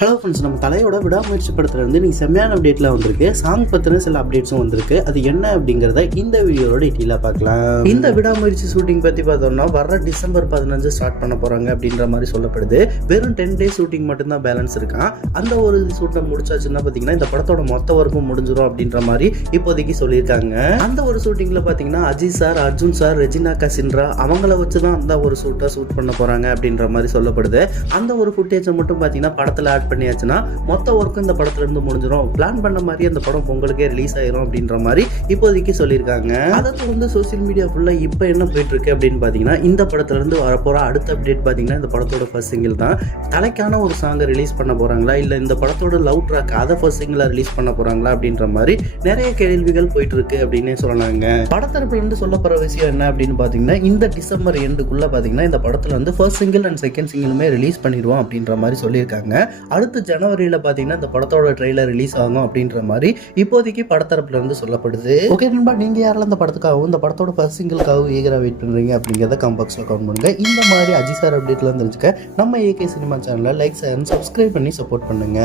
Hello friends, நம்ம தலையோட விடாமுயற்சி படத்துலேருந்து நீங்கள் செம்மையான அப்டேட்லாம் வந்திருக்கு. சாங் பற்றின சில அப்டேட்ஸும் வந்திருக்கு. அது என்ன அப்படிங்கிறத இந்த வீடியோவோட டீட்டெயிலாக பார்க்கலாம். இந்த விடாமுயற்சி ஷூட்டிங் பற்றி பார்த்தோம்னா வர டிசம்பர் 15 ஸ்டார்ட் பண்ண போகிறாங்க அப்படின்ற மாதிரி சொல்லப்படுது. வெறும் 10 டேஸ் ஷூட்டிங் மட்டும்தான் பேலன்ஸ் இருக்கான். அந்த ஒரு ஷூட்டை முடிச்சாச்சுன்னா பார்த்தீங்கன்னா இந்த படத்தோட மொத்த ஒர்க்கும் முடிஞ்சிடும் அப்படின்ற மாதிரி இப்போதைக்கு சொல்லியிருக்காங்க. அந்த ஒரு ஷூட்டிங்கில் பார்த்தீங்கன்னா அஜித் சார், அர்ஜுன் சார், ரெஜினா கசின்ரா அவங்கள வச்சு தான் அந்த ஒரு ஷூட் பண்ண போகிறாங்க அப்படின்ற மாதிரி சொல்லப்படுது. அந்த ஒரு ஃபுட்டேஜை மட்டும் பார்த்தீங்கன்னா படத்தில் ஆட் பண்ணியாச்சுன்னா மொத்த ஒர்க்கும் இந்த படத்துல இருந்து முடிஞ்சிடும். பிளான் பண்ண மாதிரி அந்த படம் பொங்கலுக்கே ரிலீஸ் ஆயிரும் அப்படின்ற மாதிரி இப்போதைக்கு சொல்லியிருக்காங்க. அதை தொடர்ந்து சோசியல் மீடியா ஃபுல்லா இப்போ என்ன போயிட்டு இருக்கு அப்படின்னு பாத்தீங்கன்னா இந்த படத்துல இருந்து வரப்போற அடுத்த அப்டேட் பாத்தீங்கன்னா இந்த படத்தோட ஃபர்ஸ்ட் சிங்கிள் தான். தலைக்கான ஒரு சாங்கை ரிலீஸ் பண்ண போறாங்களா இல்ல இந்த படத்தோட லவ் ட்ராக் அதை ஃபர்ஸ்ட் சிங்கிளா ரிலீஸ் பண்ண போறாங்களா அப்படின்ற மாதிரி நிறைய கேள்விகள் போயிட்டு இருக்கு அப்படின்னு சொல்லலாங்க. படத்தரப்புல இருந்து சொல்லப்படுற விஷயம் என்ன அப்படின்னு பாத்தீங்கன்னா இந்த டிசம்பர் எண்டுக்குள்ள பாத்தீங்கன்னா இந்த படத்துல வந்து ஃபர்ஸ்ட் சிங்கிள் அண்ட் செகண்ட் சிங்கிளுமே ரிலீஸ் பண்ணிடுவோம் அப்படின்ற மாதிரி சொல்லியிருக்காங்க. அடுத்து ஜனவரியில் பார்த்தீங்கன்னா இந்த படத்தோட ட்ரெய்லர் ரிலீஸ் ஆகும் அப்படின்ற மாதிரி இப்போதைக்கு படத்தரப்புல இருந்து சொல்லப்படுது. ஓகே நண்பா, நீங்க யாரெல்லாம் இந்த படத்துக்காகவும் இந்த படத்தோட ஃபர்ஸ்ட் சிங்கிளுக்காகவும் ஈகரா வெயிட் பண்றீங்க அப்படிங்கிறத கமெண்ட் பாக்ஸ்ல கமெண்ட் பண்ணுங்க. இந்த மாதிரி அஜித் சார் அப்டேட்லாம் தெரிஞ்சுக்க நம்ம ஏகே சினிமா சேனலை லைக், ஷேர், சப்ஸ்கிரைப் பண்ணி சப்போர்ட் பண்ணுங்க.